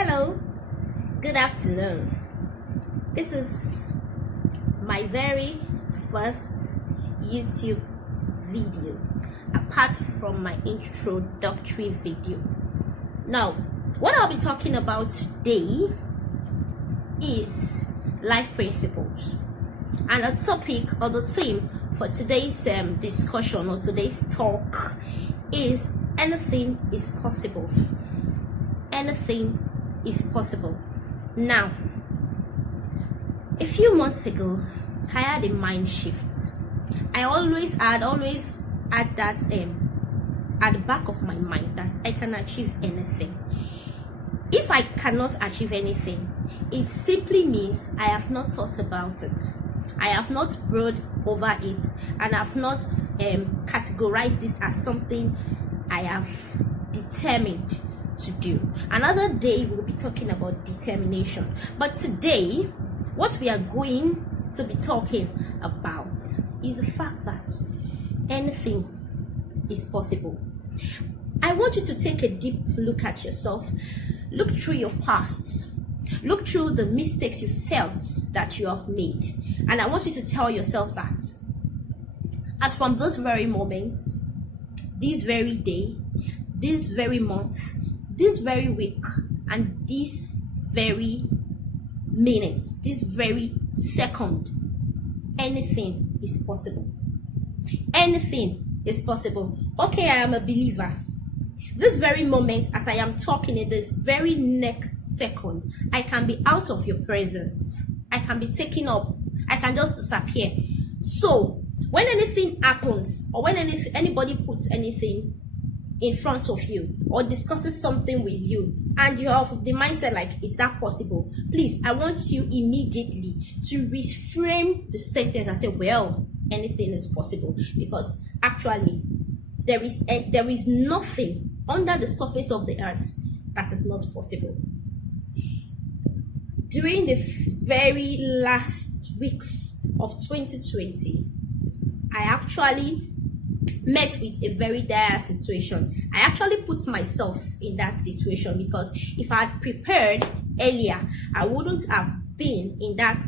Hello, good afternoon. This is my very first YouTube video apart from my introductory video. Now, what I'll be talking about today is life principles, and the topic or the theme for today's discussion or today's talk is anything is possible. Anything is possible. Now, a few months ago, I had a mind shift. I always had that at the back of my mind that I can achieve anything. If I cannot achieve anything, it simply means I have not thought about it. I have not brooded over it, and I have not categorized it as something I have determined to do. Another day we'll be talking about determination, but today what we are going to be talking about is the fact that anything is possible. I want you to take a deep look at yourself, look through your past, look through the mistakes you felt that you have made, and I want you to tell yourself that as from this very moment, this very day, this very month, this very week, and this very minute, this very second, anything is possible. Anything is possible. Okay, I am a believer. This very moment, as I am talking, in the very next second, I can be out of your presence. I can be taken up. I can just disappear. So when anything happens, or when anybody puts anything in front of you or discusses something with you, and you have the mindset like, is that possible? Please, I want you immediately to reframe the sentence and say, well, anything is possible, because actually there is nothing under the surface of the earth that is not possible. During the very last weeks of 2020, I actually met with a very dire situation. I actually put myself in that situation, because if I had prepared earlier, I wouldn't have been in that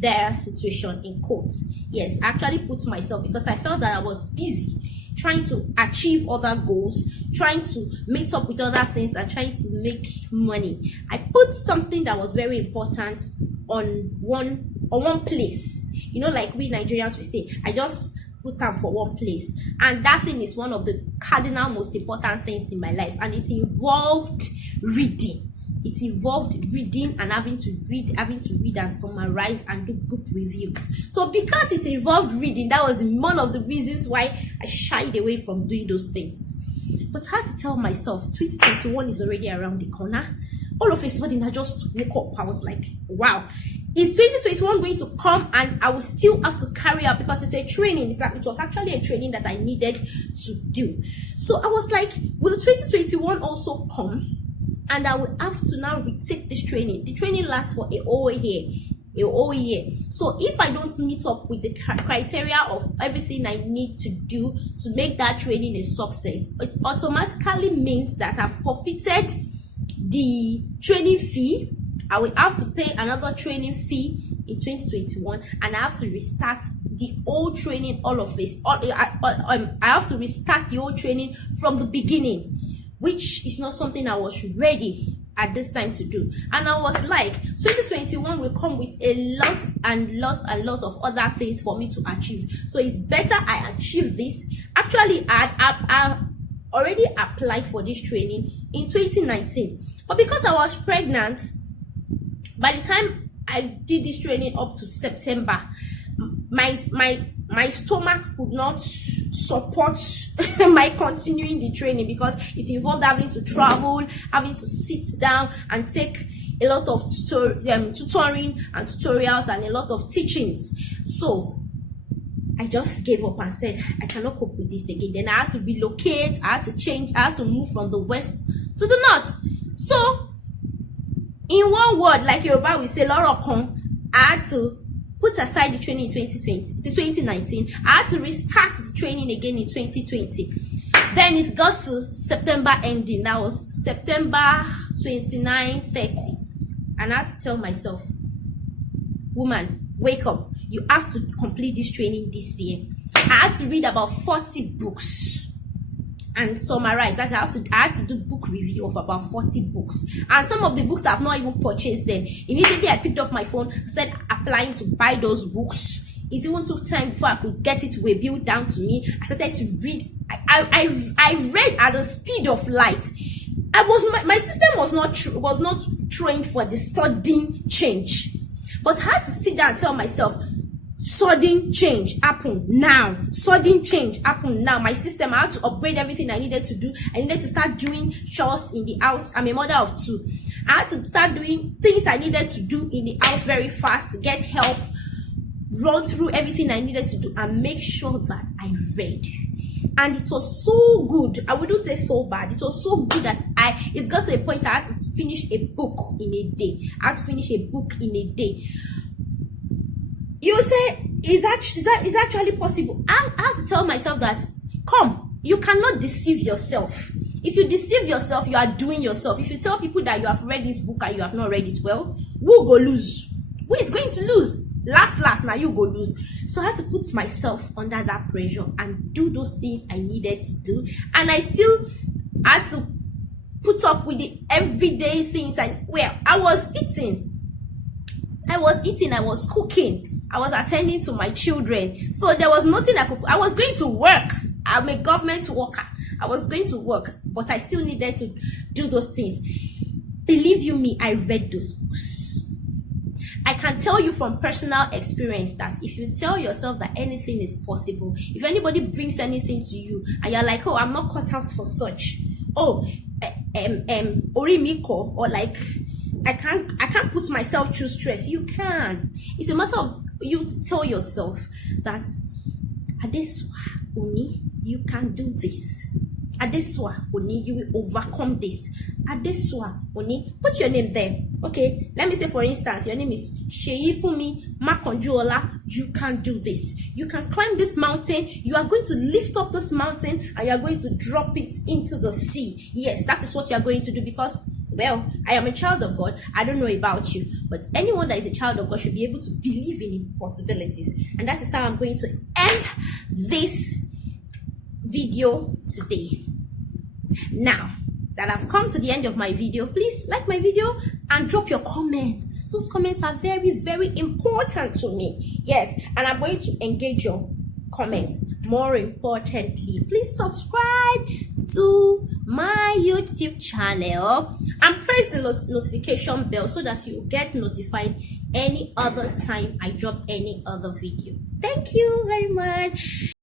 dire situation, in quotes. Yes, I actually put myself, because I felt that I was busy trying to achieve other goals, trying to meet up with other things, and trying to make money. I put something that was very important on one place. You know, like we Nigerians, we say, I just put them for one place, and that thing is one of the cardinal most important things in my life, and it involved reading. It involved reading and having to read and summarize and do book reviews. So because it involved reading, that was one of the reasons why I shied away from doing those things. But I had to tell myself 2021 is already around the corner. All of a sudden I just woke up. I was like, wow, is 2021 going to come and I will still have to carry out, because it's a training. It was actually a training that I needed to do. So I was like, will 2021 also come and I will have to now retake this training? The training lasts for a whole year. So if I don't meet up with the criteria of everything I need to do to make that training a success, it automatically means that I've forfeited the training fee. I will have to pay another training fee in 2021, and I have to restart the old training, I have to restart the old training from the beginning, which is not something I was ready at this time to do. And I was like, 2021 will come with a lot of other things for me to achieve. So it's better I achieve this. Actually, I already applied for this training in 2019, but because I was pregnant, by the time I did this training up to September, my stomach could not support my continuing the training, because it involved having to travel, having to sit down and take a lot of tutoring and tutorials and a lot of teachings. So I just gave up and said, I cannot cope with this again. Then I had to relocate, I had to change, I had to move from the west to the north. So in one word, like Yoruba we say, Lorokon, I had to put aside the training in 2019. I had to restart the training again in 2020. Then it got to September ending. That was September 29:30, and I had to tell myself, woman, wake up, you have to complete this training this year. I had to read about 40 books and summarize that. I had to do book review of about 40 books, and some of the books I've not even purchased them. Immediately I picked up my phone, started applying to buy those books. It even took time before I could get it built down to me. I started to read. I read at the speed of light. My system was not trained for the sudden change, but I had to sit down and tell myself, sudden change happen now. Sudden change happen now. My system, I had to upgrade everything I needed to do. I needed to start doing chores in the house. I'm a mother of 2. I had to start doing things I needed to do in the house very fast, to get help, run through everything I needed to do, and make sure that I read. And it was so good. I wouldn't say so bad. It was so good that it got to a point I had to finish a book in a day. I had to finish a book in a day. You say, is actually possible? I have to tell myself that, come, you cannot deceive yourself. If you deceive yourself, you are doing yourself. If you tell people that you have read this book and you have not read it well, who go lose? Who is going to lose? Last, now you go lose. So I had to put myself under that pressure and do those things I needed to do. And I still had to put up with the everyday things. And well, I was eating, I was cooking, I was attending to my children. So there was nothing I was going to work. I'm a government worker. I was going to work, but I still needed to do those things. Believe you me, I read those books. I can tell you from personal experience that if you tell yourself that anything is possible, if anybody brings anything to you and you're like, oh, I'm not cut out for such, oh, orimiko, or like, I can't put myself through stress. You can. It's a matter of you to tell yourself that Adeswa Uni, you can do this. Adeswa Uni, you will overcome this. Adeswa Uni, put your name there. Okay, let me say for instance, your name is Sheifumi Makonjuola. You can do this. You can climb this mountain. You are going to lift up this mountain and you are going to drop it into the sea. Yes, that is what you are going to do, because, well, I am a child of God. I don't know about you, but anyone that is a child of God should be able to believe in impossibilities. And that is how I'm going to end this video today. Now that I've come to the end of my video, please like my video and drop your comments. Those comments are very, very important to me. Yes, and I'm going to engage your comments. More importantly, please subscribe to my YouTube channel and press the notification bell so that you get notified any other time I drop any other video. Thank you very much.